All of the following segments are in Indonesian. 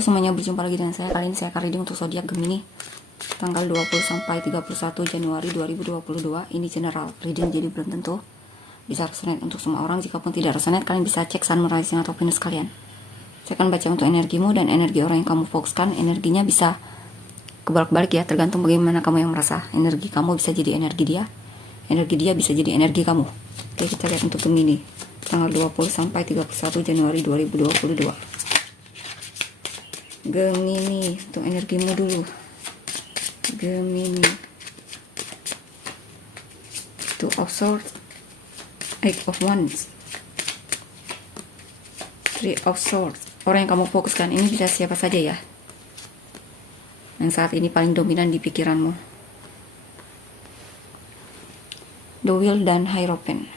Halo semuanya, berjumpa lagi dengan saya. Kali ini saya akan reading untuk zodiak Gemini tanggal 20 sampai 31 Januari 2022. Ini general reading, jadi belum tentu bisa resonate untuk semua orang. Jikapun tidak resonate, kalian bisa cek Sun, Moon, Rising atau Venus kalian. Saya akan baca untuk energimu dan energi orang yang kamu fokuskan. Energinya bisa kebalik-balik ya, tergantung bagaimana kamu yang merasa. Energi kamu bisa jadi energi dia, energi dia bisa jadi energi kamu. Oke, kita lihat untuk Gemini tanggal 20 sampai 31 Januari 2022. Gemini, untuk energimu dulu. Gemini, Two of Swords, Eight of Wands, Three of Swords. Orang yang kamu fokuskan ini bisa siapa saja ya, yang saat ini paling dominan di pikiranmu. The Wheel dan Hierophant.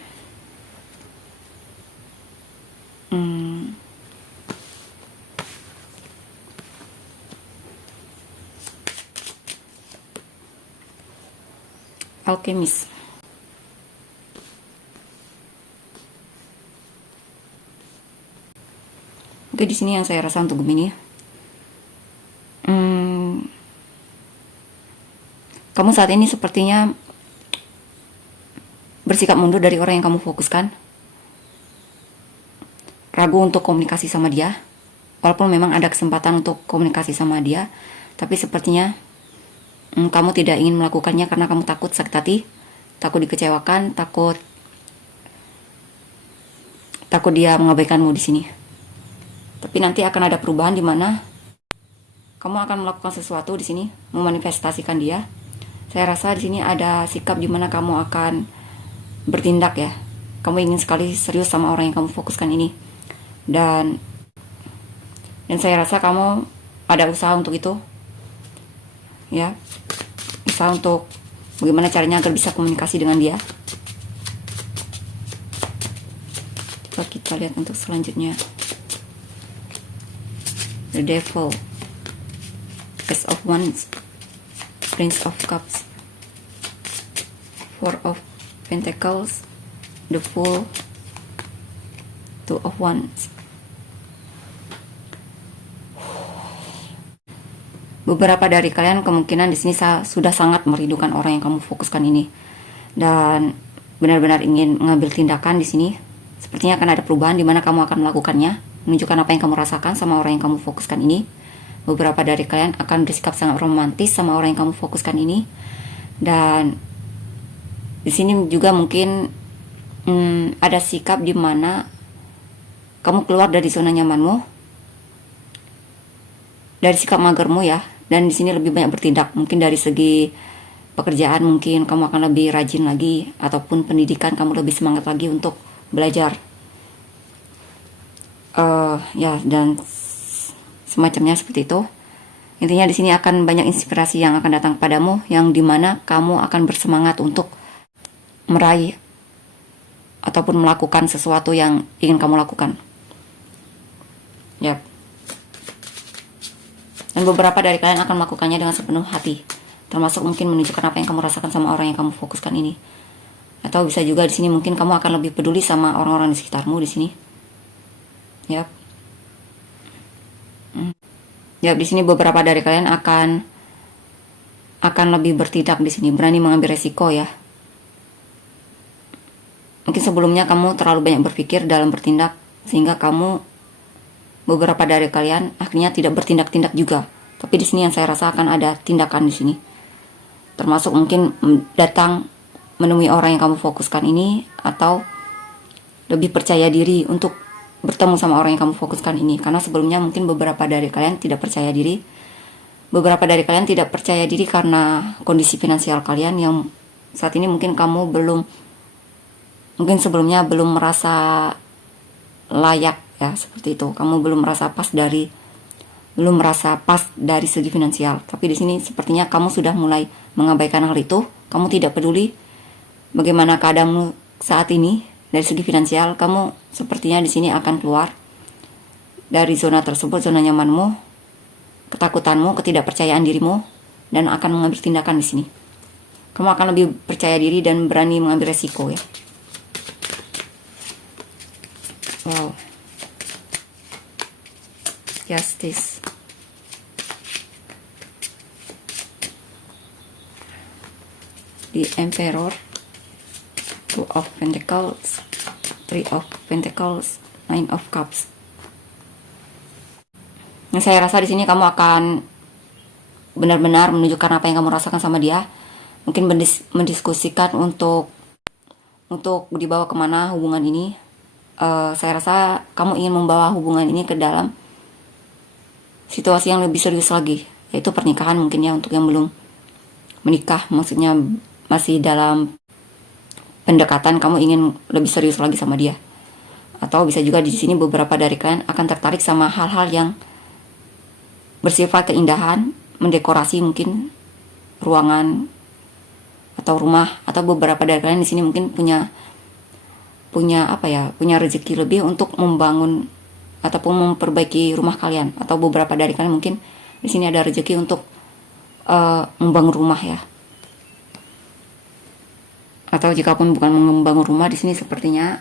Alchemist. Oke, di sini yang saya rasa untuk Gemini, kamu saat ini sepertinya bersikap mundur dari orang yang kamu fokuskan, ragu untuk komunikasi sama dia, walaupun memang ada kesempatan untuk komunikasi sama dia, tapi sepertinya kamu tidak ingin melakukannya karena kamu takut sakit hati, takut dikecewakan, takut dia mengabaikanmu di sini. Tapi nanti akan ada perubahan di mana kamu akan melakukan sesuatu di sini, memanifestasikan dia. Saya rasa di sini ada sikap di mana kamu akan bertindak ya. Kamu ingin sekali serius sama orang yang kamu fokuskan ini. Dan saya rasa kamu ada usaha untuk itu. Ya, usaha untuk bagaimana caranya agar bisa komunikasi dengan dia. Coba kita lihat untuk selanjutnya. The Devil, Ace of Wands, Prince of Cups, Four of Pentacles, The Fool, Two of Wands. Beberapa dari kalian kemungkinan di sini sudah sangat merindukan orang yang kamu fokuskan ini dan benar-benar ingin mengambil tindakan di sini. Sepertinya akan ada perubahan di mana kamu akan melakukannya, menunjukkan apa yang kamu rasakan sama orang yang kamu fokuskan ini. Beberapa dari kalian akan bersikap sangat romantis sama orang yang kamu fokuskan ini, dan di sini juga mungkin ada sikap di mana kamu keluar dari zona nyamanmu, dari sikap magermu ya. Dan di sini lebih banyak bertindak. Mungkin dari segi pekerjaan mungkin kamu akan lebih rajin lagi, ataupun pendidikan kamu lebih semangat lagi untuk belajar. Ya, dan semacamnya seperti itu. Intinya di sini akan banyak inspirasi yang akan datang padamu, yang dimana kamu akan bersemangat untuk meraih ataupun melakukan sesuatu yang ingin kamu lakukan. Yap. Dan beberapa dari kalian akan melakukannya dengan sepenuh hati, termasuk mungkin menunjukkan apa yang kamu rasakan sama orang yang kamu fokuskan ini. Atau bisa juga di sini mungkin kamu akan lebih peduli sama orang-orang di sekitarmu di sini. Yap. Yap, di sini beberapa dari kalian akan lebih bertindak di sini, berani mengambil resiko ya. Mungkin sebelumnya kamu terlalu banyak berpikir dalam bertindak, sehingga beberapa dari kalian akhirnya tidak bertindak-tindak juga. Tapi di sini yang saya rasa akan ada tindakan di sini. Termasuk mungkin datang menemui orang yang kamu fokuskan ini, atau lebih percaya diri untuk bertemu sama orang yang kamu fokuskan ini. Karena sebelumnya mungkin beberapa dari kalian tidak percaya diri. Beberapa dari kalian tidak percaya diri karena kondisi finansial kalian yang saat ini mungkin mungkin sebelumnya belum merasa layak ya, seperti itu. Kamu belum merasa pas dari segi finansial. Tapi di sini sepertinya kamu sudah mulai mengabaikan hal itu. Kamu tidak peduli bagaimana keadaanmu saat ini dari segi finansial. Kamu sepertinya di sini akan keluar dari zona tersebut, zona nyamanmu, ketakutanmu, ketidakpercayaan dirimu, dan akan mengambil tindakan di sini. Kamu akan lebih percaya diri dan berani mengambil resiko ya. Wow. Justice. di Emperor, Two of Pentacles, Three of Pentacles, Nine of Cups. Nah, saya rasa di sini kamu akan benar-benar menunjukkan apa yang kamu rasakan sama dia. Mungkin mendiskusikan untuk dibawa kemana hubungan ini. Saya rasa kamu ingin membawa hubungan ini ke dalam situasi yang lebih serius lagi, yaitu pernikahan mungkin ya, untuk yang belum menikah, maksudnya masih dalam pendekatan, kamu ingin lebih serius lagi sama dia. Atau bisa juga di sini beberapa dari kalian akan tertarik sama hal-hal yang bersifat keindahan, mendekorasi mungkin ruangan atau rumah, atau beberapa dari kalian di sini mungkin punya rezeki lebih untuk membangun ataupun memperbaiki rumah kalian, atau beberapa dari kalian mungkin di sini ada rezeki untuk membangun rumah ya. Atau jikapun bukan membangun rumah, di sini sepertinya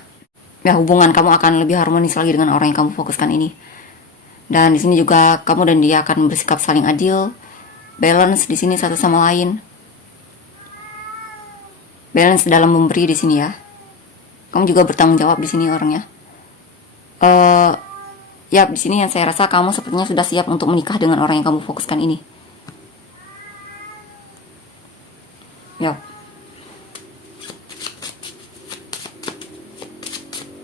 ya hubungan kamu akan lebih harmonis lagi dengan orang yang kamu fokuskan ini. Dan di sini juga kamu dan dia akan bersikap saling adil, balance di sini satu sama lain. Balance dalam memberi di sini ya. Kamu juga bertanggung jawab di sini orangnya. Ya di sini yang saya rasa kamu sepertinya sudah siap untuk menikah dengan orang yang kamu fokuskan ini. Ya.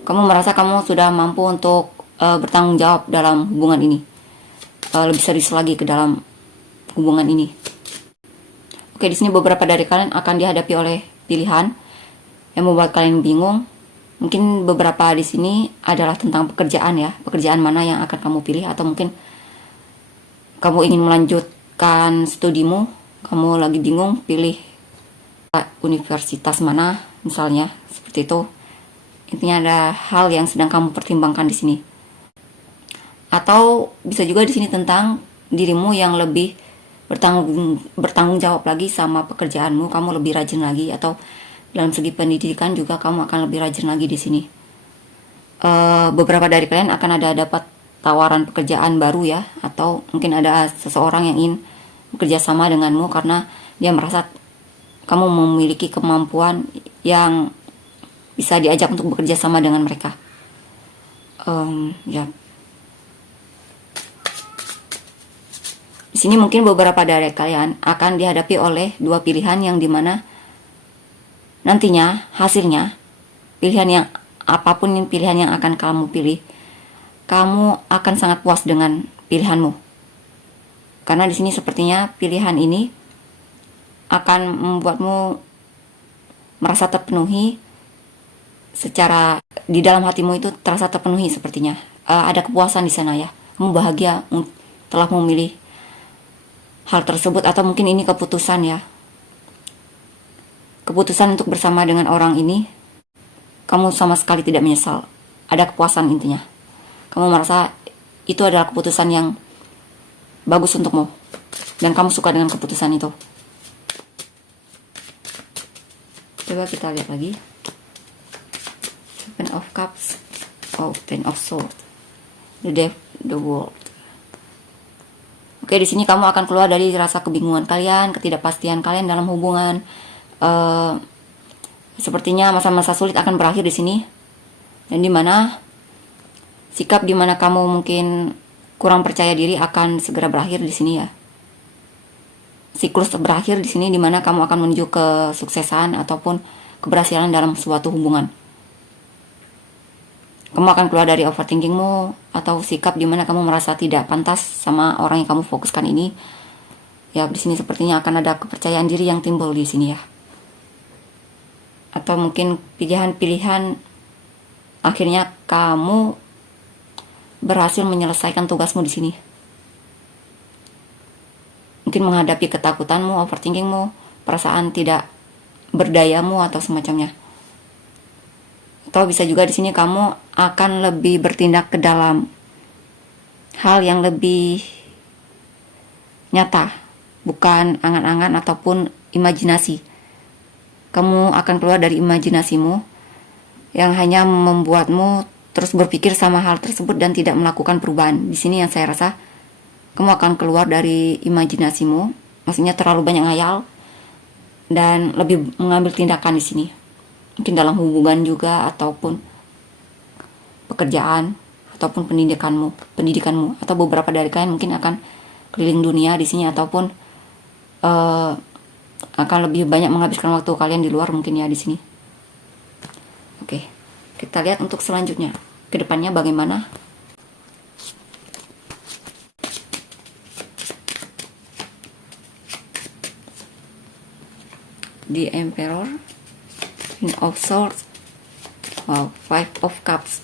Kamu merasa kamu sudah mampu untuk bertanggung jawab dalam hubungan ini, lebih serius lagi ke dalam hubungan ini. Oke, di sini beberapa dari kalian akan dihadapi oleh pilihan yang membuat kalian bingung. Mungkin beberapa di sini adalah tentang pekerjaan ya, pekerjaan mana yang akan kamu pilih, atau mungkin kamu ingin melanjutkan studimu, kamu lagi bingung pilih universitas mana misalnya, seperti itu. Intinya ada hal yang sedang kamu pertimbangkan di sini. Atau bisa juga di sini tentang dirimu yang lebih bertanggung jawab lagi sama pekerjaanmu, kamu lebih rajin lagi, atau dalam segi pendidikan juga kamu akan lebih rajin lagi di sini. Beberapa dari kalian akan dapat tawaran pekerjaan baru ya, atau mungkin ada seseorang yang ingin bekerja sama denganmu karena dia merasa kamu memiliki kemampuan yang bisa diajak untuk bekerja sama dengan mereka. Ya. Di sini mungkin beberapa dari kalian akan dihadapi oleh dua pilihan yang dimana nantinya hasilnya pilihan yang apapun pilihan yang akan kamu pilih, kamu akan sangat puas dengan pilihanmu. Karena di sini sepertinya pilihan ini akan membuatmu merasa terpenuhi secara di dalam hatimu, itu terasa terpenuhi sepertinya. Ada kepuasan di sana ya. Kamu bahagia telah memilih hal tersebut, atau mungkin ini keputusan ya. Keputusan untuk bersama dengan orang ini, kamu sama sekali tidak menyesal. Ada kepuasan intinya. Kamu merasa itu adalah keputusan yang bagus untukmu, dan kamu suka dengan keputusan itu. Coba kita lihat lagi. Seven of Cups, Ten of Swords, the World. Oke, di sini kamu akan keluar dari rasa kebingungan kalian, ketidakpastian kalian dalam hubungan. Sepertinya masa-masa sulit akan berakhir di sini, dan dimana sikap dimana kamu mungkin kurang percaya diri akan segera berakhir di sini ya. Siklus berakhir di sini, dimana kamu akan menuju kesuksesan ataupun keberhasilan dalam suatu hubungan. Kamu akan keluar dari overthinkingmu atau sikap dimana kamu merasa tidak pantas sama orang yang kamu fokuskan ini. Ya, di sini sepertinya akan ada kepercayaan diri yang timbul di sini ya. Atau mungkin pilihan-pilihan akhirnya kamu berhasil menyelesaikan tugasmu di sini. Mungkin menghadapi ketakutanmu, overthinkingmu, perasaan tidak berdayamu atau semacamnya. Atau bisa juga di sini kamu akan lebih bertindak ke dalam hal yang lebih nyata, bukan angan-angan ataupun imajinasi. Kamu akan keluar dari imajinasimu yang hanya membuatmu terus berpikir sama hal tersebut dan tidak melakukan perubahan. Di sini yang saya rasa kamu akan keluar dari imajinasimu, maksudnya terlalu banyak ngayal, dan lebih mengambil tindakan di sini. Mungkin dalam hubungan juga, ataupun pekerjaan, ataupun pendidikanmu, atau beberapa dari kalian mungkin akan keliling dunia di sini, ataupun akan lebih banyak menghabiskan waktu kalian di luar mungkin ya di sini. Oke, kita lihat untuk selanjutnya kedepannya bagaimana. The Emperor, Queen of Swords, wow, Five of Cups,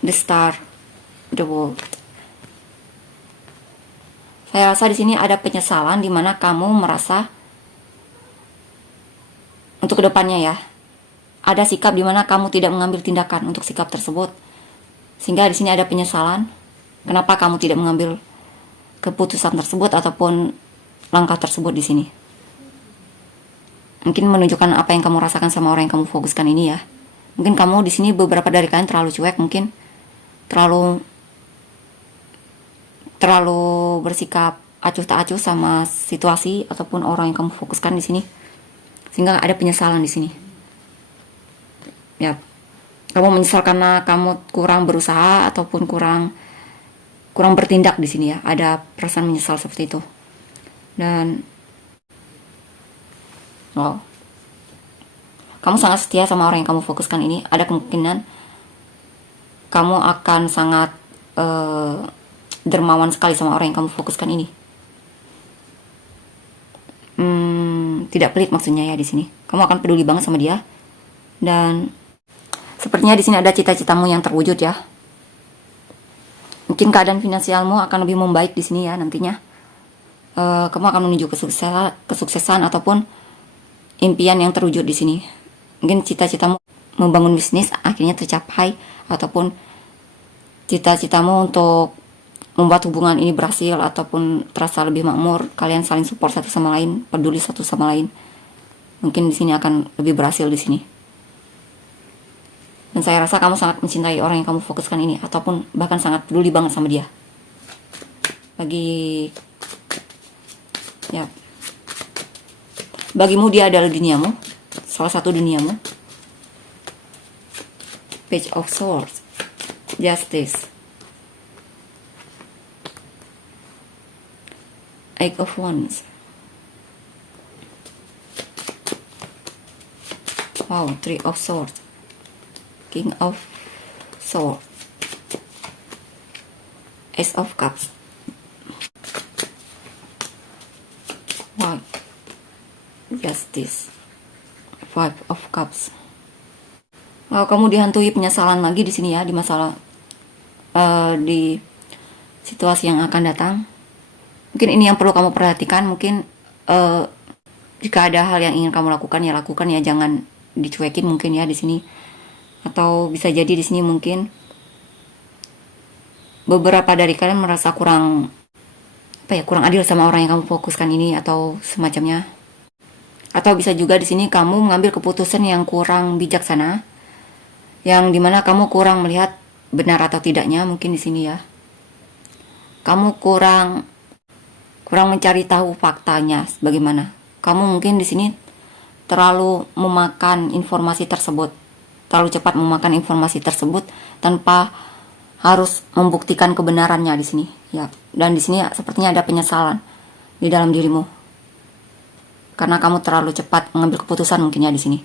the Star, the World. Saya rasa di sini ada penyesalan di mana kamu merasa untuk kedepannya ya, ada sikap di mana kamu tidak mengambil tindakan untuk sikap tersebut, sehingga di sini ada penyesalan. Kenapa kamu tidak mengambil keputusan tersebut ataupun langkah tersebut di sini? Mungkin menunjukkan apa yang kamu rasakan sama orang yang kamu fokuskan ini ya. Mungkin kamu di sini beberapa dari kalian terlalu cuek, mungkin terlalu bersikap acuh tak acuh sama situasi ataupun orang yang kamu fokuskan di sini, sehingga ada penyesalan di sini. Ya, kamu menyesal karena kamu kurang berusaha ataupun kurang bertindak di sini ya. Ada perasaan menyesal seperti itu. Dan wow, kamu sangat setia sama orang yang kamu fokuskan ini. Ada kemungkinan kamu akan sangat dermawan sekali sama orang yang kamu fokuskan ini. Tidak pelit maksudnya ya di sini. Kamu akan peduli banget sama dia. Dan sepertinya di sini ada cita-citamu yang terwujud ya. Mungkin keadaan finansialmu akan lebih membaik di sini ya nantinya. Kamu akan menuju kesuksesan ataupun impian yang terwujud di sini. Mungkin cita-citamu membangun bisnis akhirnya tercapai, ataupun cita-citamu untuk membuat hubungan ini berhasil ataupun terasa lebih makmur. Kalian saling support satu sama lain, peduli satu sama lain. Mungkin di sini akan lebih berhasil di sini. Dan saya rasa kamu sangat mencintai orang yang kamu fokuskan ini, ataupun bahkan sangat peduli banget sama dia. Bagimu dia adalah duniamu, salah satu duniamu. Page of Swords, Justice, Eight of Wands, wow, Three of Swords, King of Swords, Ace of Cups, wow, Justice, Five of Cups. Kamu dihantui penyesalan lagi di sini ya, di masalah di situasi yang akan datang. Mungkin ini yang perlu kamu perhatikan. Mungkin jika ada hal yang ingin kamu lakukan ya, jangan dicuekin mungkin ya di sini. Atau bisa jadi di sini mungkin beberapa dari kalian merasa kurang adil sama orang yang kamu fokuskan ini atau semacamnya. Atau bisa juga di sini kamu mengambil keputusan yang kurang bijaksana, yang dimana kamu kurang melihat benar atau tidaknya mungkin di sini ya. Kamu kurang mencari tahu faktanya bagaimana. Kamu mungkin di sini terlalu memakan informasi tersebut, terlalu cepat memakan informasi tersebut tanpa harus membuktikan kebenarannya di sini ya. Dan di sini ya, sepertinya ada penyesalan di dalam dirimu karena kamu terlalu cepat mengambil keputusan mungkin ya di sini.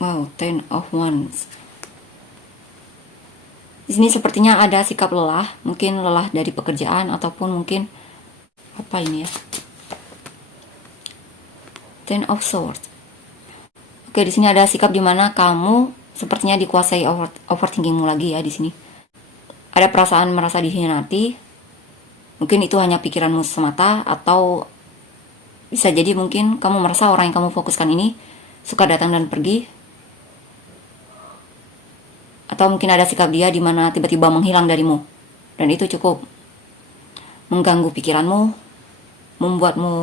Wow, Ten of Wands. Di sini sepertinya ada sikap lelah, mungkin lelah dari pekerjaan ataupun mungkin apa ini ya? Ten of Swords. Oke, di sini ada sikap dimana kamu sepertinya dikuasai overthinkingmu lagi ya di sini. Ada perasaan merasa dikhianati. Mungkin itu hanya pikiranmu semata, atau bisa jadi mungkin kamu merasa orang yang kamu fokuskan ini suka datang dan pergi. Atau mungkin ada sikap dia di mana tiba-tiba menghilang darimu. Dan itu cukup mengganggu pikiranmu, membuatmu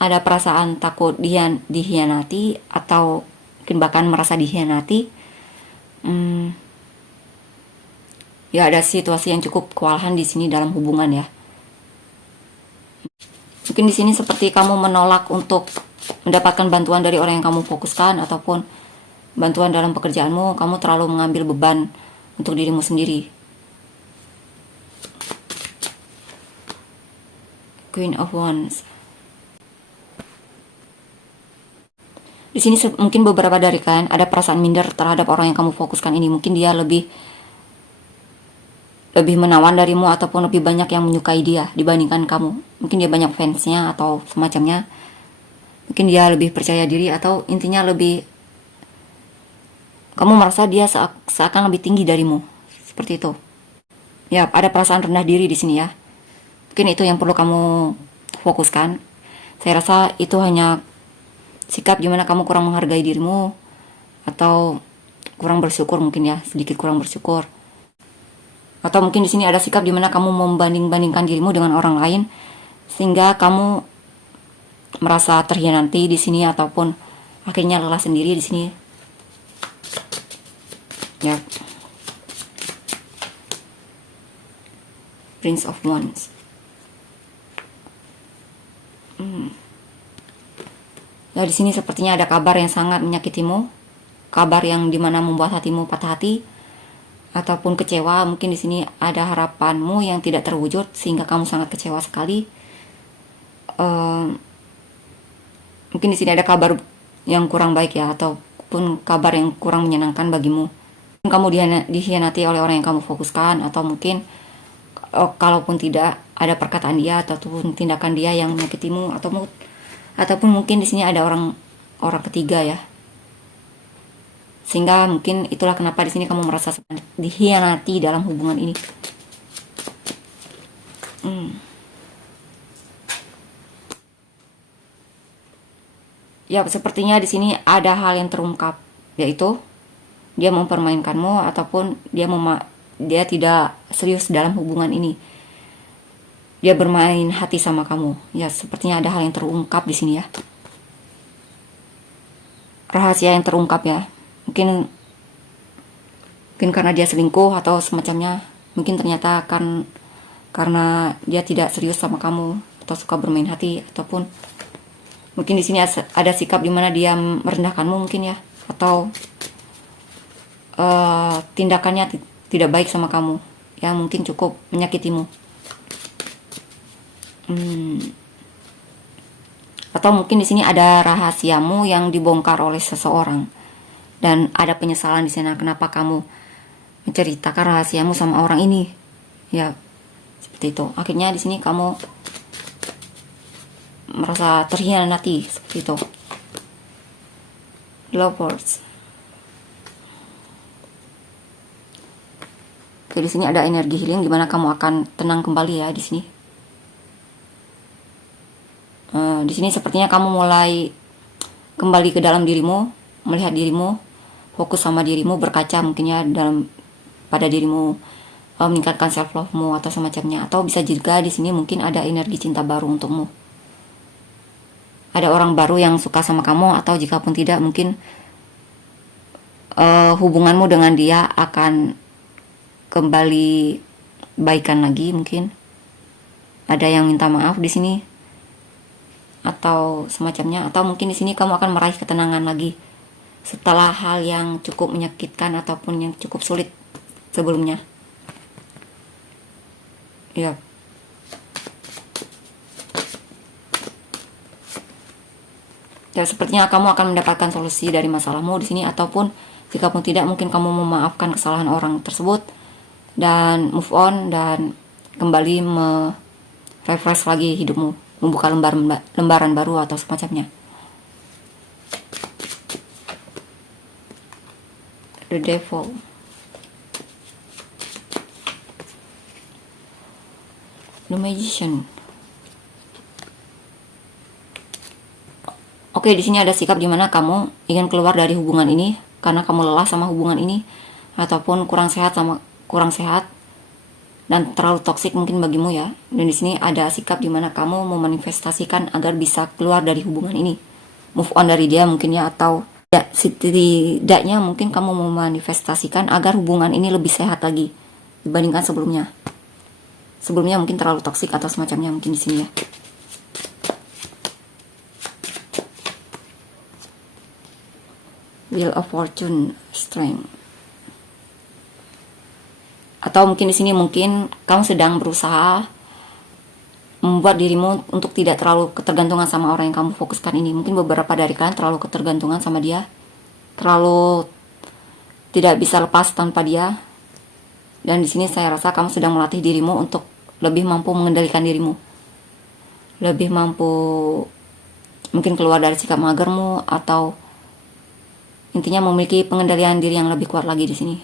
ada perasaan takut dikhianati, atau mungkin bahkan merasa dikhianati. Ya ada situasi yang cukup kewalahan di sini dalam hubungan ya. Mungkin di sini seperti kamu menolak untuk mendapatkan bantuan dari orang yang kamu fokuskan ataupun bantuan dalam pekerjaanmu. Kamu terlalu mengambil beban untuk dirimu sendiri. Queen of Wands. Di sini mungkin beberapa dari kalian ada perasaan minder terhadap orang yang kamu fokuskan ini. Mungkin dia lebih menawan darimu ataupun lebih banyak yang menyukai dia dibandingkan kamu. Mungkin dia banyak fansnya atau semacamnya. Mungkin dia lebih percaya diri atau intinya lebih, kamu merasa dia seakan lebih tinggi darimu. Seperti itu. Ya, ada perasaan rendah diri di sini ya. Mungkin itu yang perlu kamu fokuskan. Saya rasa itu hanya sikap dimana kamu kurang menghargai dirimu atau kurang bersyukur mungkin ya, sedikit kurang bersyukur. Atau mungkin di sini ada sikap dimana kamu membanding-bandingkan dirimu dengan orang lain sehingga kamu merasa terhianati di sini ataupun akhirnya lelah sendiri di sini. Ya. Prince of Wands. Ya di sini sepertinya ada kabar yang sangat menyakitimu, kabar yang dimana membuat hatimu patah hati ataupun kecewa. Mungkin di sini ada harapanmu yang tidak terwujud sehingga kamu sangat kecewa sekali. Mungkin di sini ada kabar yang kurang baik ya, ataupun kabar yang kurang menyenangkan bagimu. Kamu dikhianati oleh orang yang kamu fokuskan, atau mungkin kalaupun tidak, ada perkataan dia ataupun tindakan dia yang menyakitimu, ataupun mungkin di sini ada orang ketiga ya. Sehingga mungkin itulah kenapa di sini kamu merasa dikhianati dalam hubungan ini. Ya, sepertinya di sini ada hal yang terungkap, yaitu dia mempermainkanmu ataupun dia tidak serius dalam hubungan ini. Dia bermain hati sama kamu. Ya, sepertinya ada hal yang terungkap di sini ya. Rahasia yang terungkap ya. Mungkin karena dia selingkuh atau semacamnya. Mungkin ternyata karena dia tidak serius sama kamu atau suka bermain hati, ataupun mungkin di sini ada sikap dimana dia merendahkanmu mungkin ya, atau tindakannya tidak baik sama kamu yang mungkin cukup menyakitimu. Atau mungkin di sini ada rahasiamu yang dibongkar oleh seseorang dan ada penyesalan di sana kenapa kamu menceritakan rahasiamu sama orang ini. Ya, seperti itu. Akhirnya di sini kamu merasa terhianati seperti itu. Lovers. Oke, di sini ada energi healing dimana kamu akan tenang kembali ya di sini. Di sini sepertinya kamu mulai kembali ke dalam dirimu, melihat dirimu, fokus sama dirimu, berkaca mungkin ya pada dirimu, meningkatkan self love-mu atau semacamnya. Atau bisa juga di sini mungkin ada energi cinta baru untukmu. Ada orang baru yang suka sama kamu, atau jika pun tidak mungkin hubunganmu dengan dia akan kembali baikan lagi mungkin. Ada yang minta maaf di sini atau semacamnya, atau mungkin di sini kamu akan meraih ketenangan lagi setelah hal yang cukup menyakitkan ataupun yang cukup sulit sebelumnya. Ya. Ya, sepertinya kamu akan mendapatkan solusi dari masalahmu di sini, ataupun jika pun tidak mungkin kamu memaafkan kesalahan orang tersebut dan move on dan kembali refresh lagi hidupmu, membuka lembaran baru atau semacamnya. The Devil. The Magician. Oke, di sini ada sikap dimana kamu ingin keluar dari hubungan ini karena kamu lelah sama hubungan ini, ataupun kurang sehat dan terlalu toksik mungkin bagimu ya. Dan di sini ada sikap dimana kamu memanifestasikan agar bisa keluar dari hubungan ini, move on dari dia mungkin ya, atau Ya, setidaknya mungkin kamu memanifestasikan agar hubungan ini lebih sehat lagi dibandingkan sebelumnya. Sebelumnya mungkin terlalu toksik atau semacamnya mungkin di sini ya. Wheel of Fortune, Strength. Atau mungkin di sini mungkin kamu sedang berusaha membuat dirimu untuk tidak terlalu ketergantungan sama orang yang kamu fokuskan ini. Mungkin beberapa dari kalian terlalu ketergantungan sama dia, terlalu tidak bisa lepas tanpa dia. Dan di sini saya rasa kamu sedang melatih dirimu untuk lebih mampu mengendalikan dirimu, lebih mampu mungkin keluar dari sikap magermu, atau intinya memiliki pengendalian diri yang lebih kuat lagi di sini.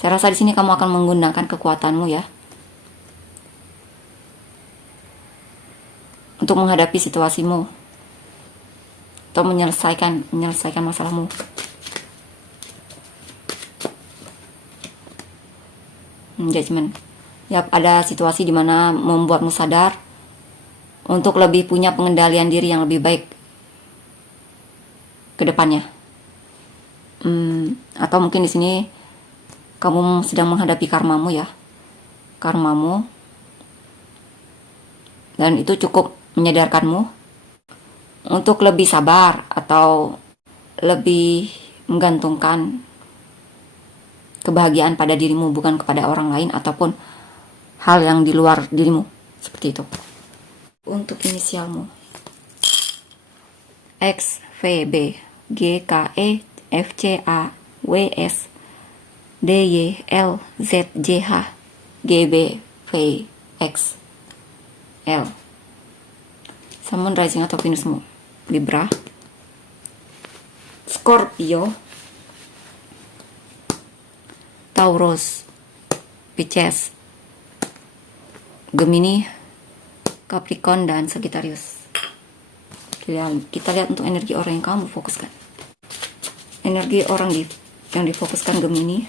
Saya rasa di sini kamu akan menggunakan kekuatanmu ya untuk menghadapi situasimu atau menyelesaikan masalahmu. Judgment. Ya, ada situasi di mana membuatmu sadar untuk lebih punya pengendalian diri yang lebih baik ke depannya. Atau mungkin di sini kamu sedang menghadapi karmamu ya. Karmamu. Dan itu cukup menyadarkanmu untuk lebih sabar atau lebih menggantungkan kebahagiaan pada dirimu, bukan kepada orang lain ataupun hal yang di luar dirimu. Seperti itu. Untuk inisialmu: X, V, B, G, K, E, F, C, A, W, S, D, Y, L, Z, J, H, G, B, V, X, L. Sun, Rising atau Venusmu: Libra, Scorpio, Taurus, Pisces, Gemini, Capricorn, dan Sagittarius. Kita lihat untuk energi orang yang kamu fokuskan. Energi orang yang difokuskan Gemini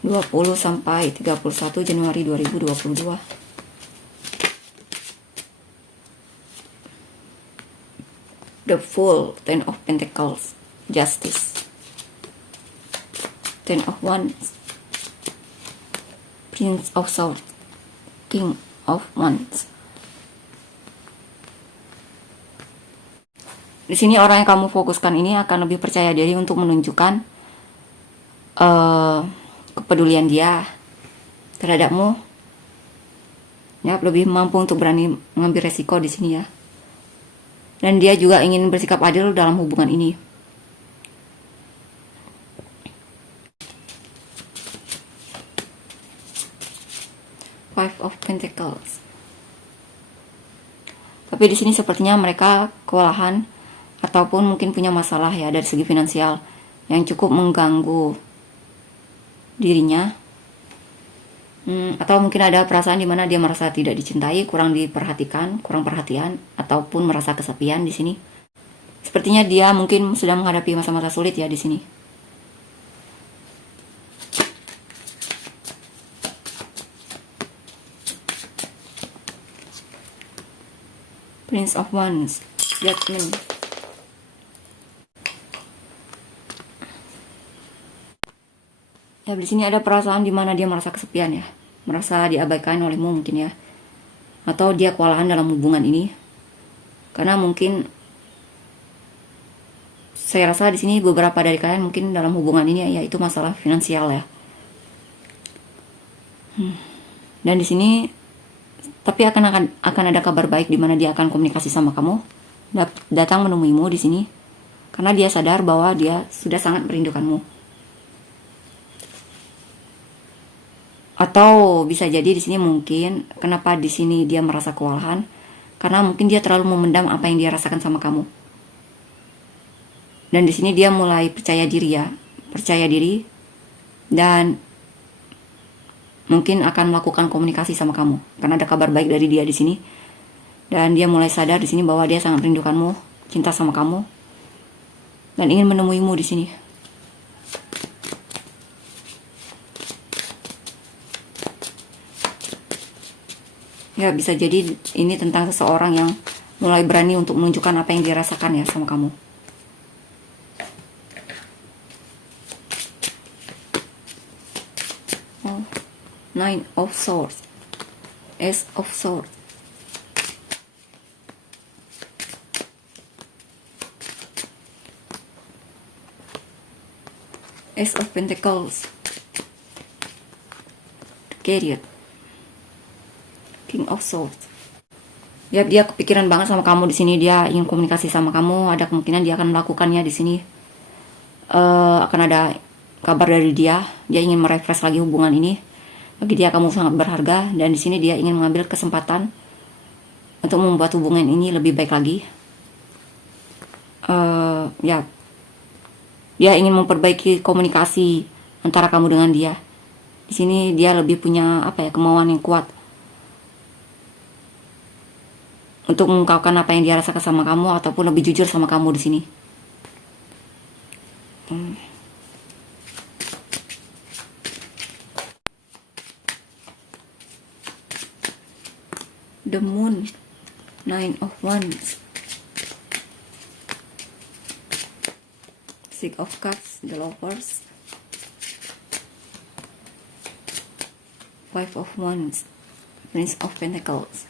20 sampai 31 Januari 2022. The Fool, Ten of Pentacles, Justice, Ten of Wands, Prince of Swords, King of Wands. Di sini orang yang kamu fokuskan ini akan lebih percaya diri untuk menunjukkan kepedulian dia terhadapmu. Ya, lebih mampu untuk berani mengambil resiko di sini ya. Dan dia juga ingin bersikap adil dalam hubungan ini. Five of Pentacles. Tapi di sini sepertinya mereka kewalahan ataupun mungkin punya masalah ya dari segi finansial yang cukup mengganggu dirinya. Atau mungkin ada perasaan di mana dia merasa tidak dicintai, kurang diperhatikan, kurang perhatian, ataupun merasa kesepian di sini. Sepertinya dia mungkin sedang menghadapi masa-masa sulit ya di sini. Prince of Wands, Judgment. Ya, di sini ada perasaan di mana dia merasa kesepian ya, merasa diabaikan olehmu mungkin ya, atau dia kewalahan dalam hubungan ini, karena mungkin saya rasa di sini beberapa dari kalian mungkin dalam hubungan ini ya itu masalah finansial ya. Dan di sini tapi akan ada kabar baik di mana dia akan komunikasi sama kamu, datang menemuimu di sini, karena dia sadar bahwa dia sudah sangat merindukanmu. Atau bisa jadi di sini mungkin kenapa di sini dia merasa kewalahan, karena mungkin dia terlalu memendam apa yang dia rasakan sama kamu. Dan di sini dia mulai percaya diri dan mungkin akan melakukan komunikasi sama kamu karena ada kabar baik dari dia di sini. Dan dia mulai sadar di sini bahwa dia sangat merindukanmu, cinta sama kamu, dan ingin menemuimu di sini. Ya, bisa jadi ini tentang seseorang yang mulai berani untuk menunjukkan apa yang dia rasakan ya sama kamu. Nine of Swords, Ace of Swords, Ace of Pentacles, Chariot, King of Swords. Ya, dia kepikiran banget sama kamu di sini. Dia ingin komunikasi sama kamu. Ada kemungkinan dia akan melakukannya di sini. Akan ada kabar dari dia. Dia ingin merefresh lagi hubungan ini. Bagi dia kamu sangat berharga, dan di sini dia ingin mengambil kesempatan untuk membuat hubungan ini lebih baik lagi. Ya, dia ingin memperbaiki komunikasi antara kamu dengan dia. Di sini dia lebih punya kemauan yang kuat untuk mengungkapkan apa yang dia rasakan sama kamu, ataupun lebih jujur sama kamu di sini. The Moon, Nine of Wands, Six of Cups, The Lovers, Five of Wands, Prince of Pentacles.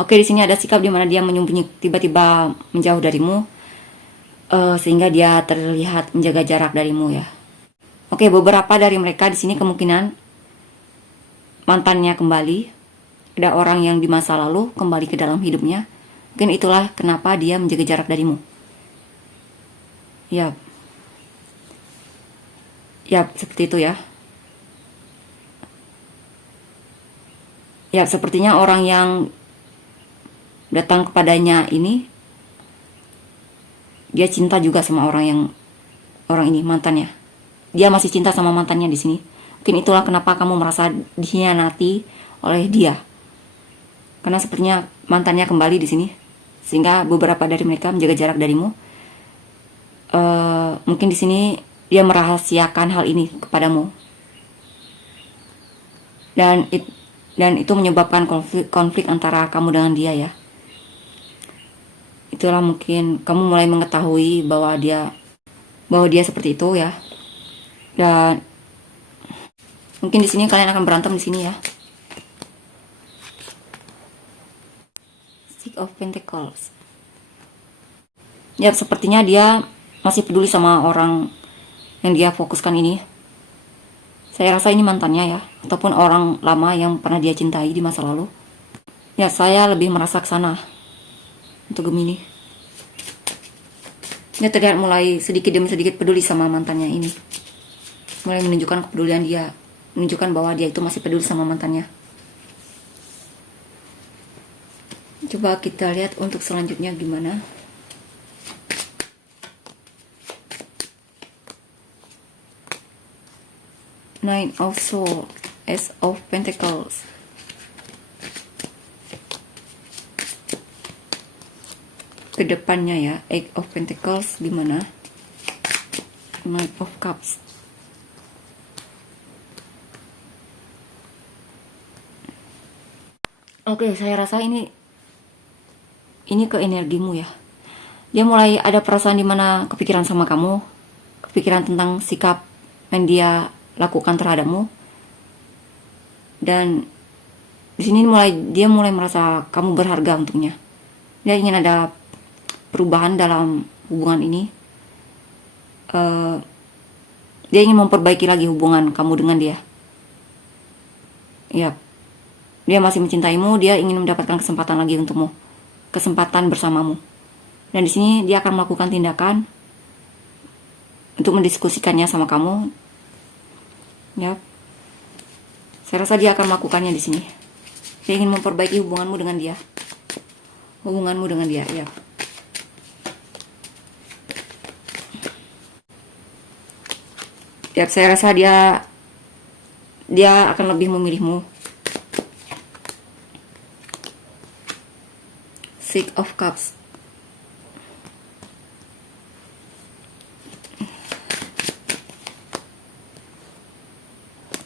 Oke, di sini ada sikap di mana dia menyembunyi, tiba-tiba menjauh darimu, sehingga dia terlihat menjaga jarak darimu ya. Oke, beberapa dari mereka di sini kemungkinan mantannya kembali. Ada orang yang di masa lalu kembali ke dalam hidupnya. Mungkin itulah kenapa dia menjaga jarak darimu. Ya, seperti itu ya. Ya, sepertinya orang yang datang kepadanya ini, dia cinta juga sama orang ini, mantannya. Dia masih cinta sama mantannya di sini. Mungkin itulah kenapa kamu merasa dikhianati oleh dia. Karena sepertinya mantannya kembali di sini, sehingga beberapa dari mereka menjaga jarak darimu. Mungkin di sini dia merahasiakan hal ini kepadamu. Dan itu menyebabkan konflik antara kamu dengan dia ya. Itulah mungkin kamu mulai mengetahui bahwa dia seperti itu ya. Dan mungkin di sini kalian akan berantem di sini ya. Six of Pentacles. Ya, sepertinya dia masih peduli sama orang yang dia fokuskan ini. Saya rasa ini mantannya ya, ataupun orang lama yang pernah dia cintai di masa lalu. Ya, saya lebih merasa ke sana untuk Gemini. Dia terlihat mulai sedikit demi sedikit peduli sama mantannya ini. Mulai menunjukkan kepedulian dia, menunjukkan bahwa dia itu masih peduli sama mantannya. Coba kita lihat untuk selanjutnya gimana. Nine of Swords, Ace of Pentacles, kedepannya ya. Eight of Pentacles gimana? Knight of Cups, oke, saya rasa ini ke energimu ya. Dia mulai ada perasaan dimana kepikiran sama kamu, kepikiran tentang sikap yang dia lakukan terhadapmu. Dan di sini dia mulai merasa kamu berharga untuknya. Dia ingin ada perubahan dalam hubungan ini. Dia ingin memperbaiki lagi hubungan kamu dengan dia. Ya, dia masih mencintaimu. Dia ingin mendapatkan kesempatan lagi untukmu, kesempatan bersamamu. Dan di sini dia akan melakukan tindakan untuk mendiskusikannya sama kamu. Ya, saya rasa dia akan melakukannya di sini. Dia ingin memperbaiki hubunganmu dengan dia. Ya. Ya, saya rasa dia akan lebih memilihmu. Six of Cups,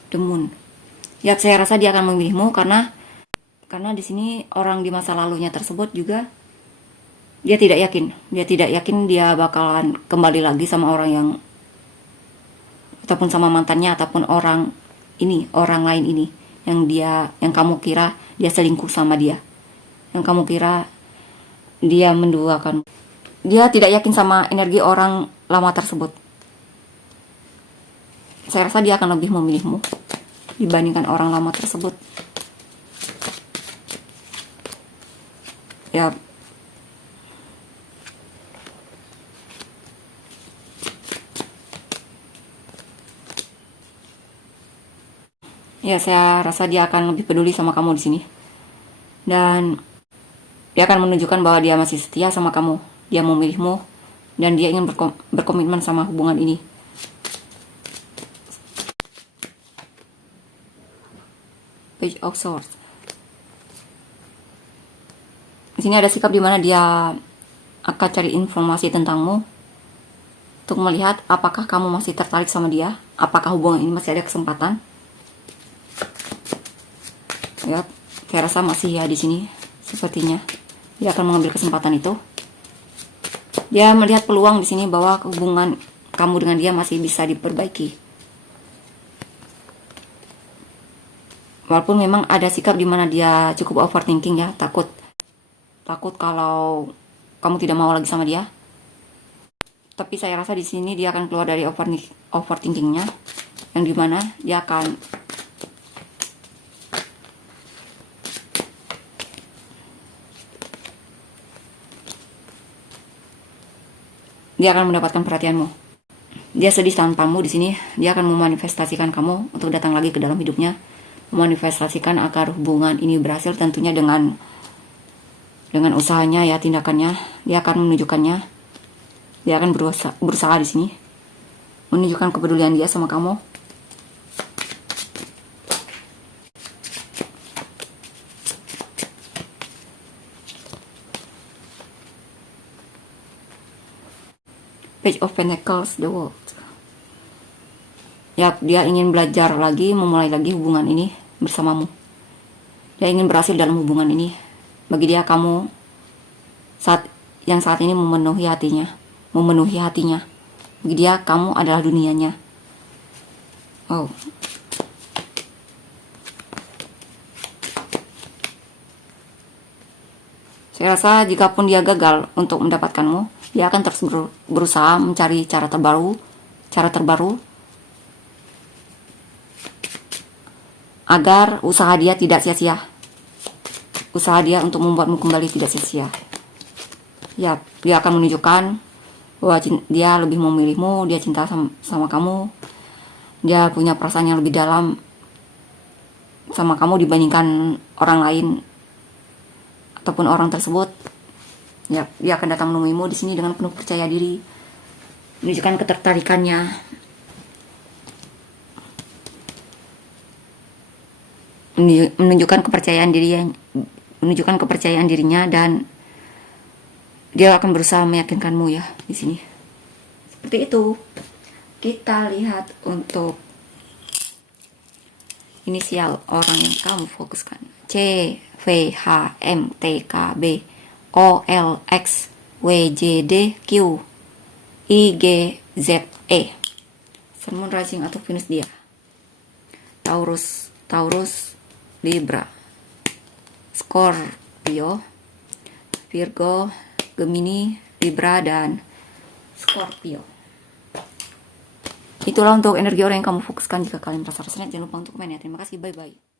The Moon. Ya, saya rasa dia akan memilihmu karena di sini orang di masa lalunya tersebut juga dia tidak yakin dia bakalan kembali lagi sama orang yang, ataupun sama mantannya, ataupun orang lain ini, yang kamu kira dia selingkuh sama dia, yang kamu kira dia menduakan. Dia tidak yakin sama energi orang lama tersebut. Saya rasa dia akan lebih memilihmu dibandingkan orang lama tersebut. Ya, saya rasa dia akan lebih peduli sama kamu di sini. Dan dia akan menunjukkan bahwa dia masih setia sama kamu. Dia memilihmu dan dia ingin berkomitmen sama hubungan ini. Page of Swords. Di sini ada sikap di mana dia akan cari informasi tentangmu untuk melihat apakah kamu masih tertarik sama dia, apakah hubungan ini masih ada kesempatan. Ya, saya rasa masih ya di sini. Sepertinya dia akan mengambil kesempatan itu. Dia melihat peluang di sini bahwa hubungan kamu dengan dia masih bisa diperbaiki. Walaupun memang ada sikap di mana dia cukup overthinking ya, takut kalau kamu tidak mau lagi sama dia. Tapi saya rasa di sini dia akan keluar dari overthinkingnya, yang dimana dia akan mendapatkan perhatianmu. Dia sedih tanpamu di sini. Dia akan memanifestasikan kamu untuk datang lagi ke dalam hidupnya, memanifestasikan agar hubungan ini berhasil, tentunya dengan usahanya ya, tindakannya. Dia akan menunjukkannya. Dia akan berusaha di sini menunjukkan kepedulian dia sama kamu. Page of Pentacles, the World. Ya, dia ingin belajar lagi, memulai lagi hubungan ini bersamamu. Dia ingin berhasil dalam hubungan ini. Bagi dia kamu saat ini memenuhi hatinya. Bagi dia kamu adalah dunianya. Oh. Saya rasa jikapun dia gagal untuk mendapatkanmu, dia akan terus berusaha mencari cara terbaru agar usaha dia tidak sia-sia. Usaha dia untuk membuatmu kembali tidak sia-sia. Ya, dia akan menunjukkan bahwa dia lebih memilihmu, dia cinta sama kamu. Dia punya perasaan yang lebih dalam sama kamu dibandingkan orang lain ataupun orang tersebut. Ya, dia akan datang menemuimu di sini dengan penuh percaya diri, menunjukkan ketertarikannya, menunjukkan kepercayaan dirinya, dan dia akan berusaha meyakinkanmu ya di sini. Seperti itu. Kita lihat untuk inisial orang yang kamu fokuskan. C, V, H, M, T, K, B, O, L, X, W, J, D, Q, I, G, Z, E. Sun, Moon, Rising atau Venus dia. Taurus, Libra, Scorpio, Virgo, Gemini, Libra, dan Scorpio. Itulah untuk energi orang yang kamu fokuskan. Jika kalian merasa resonate, jangan lupa untuk komen ya. Terima kasih, bye-bye.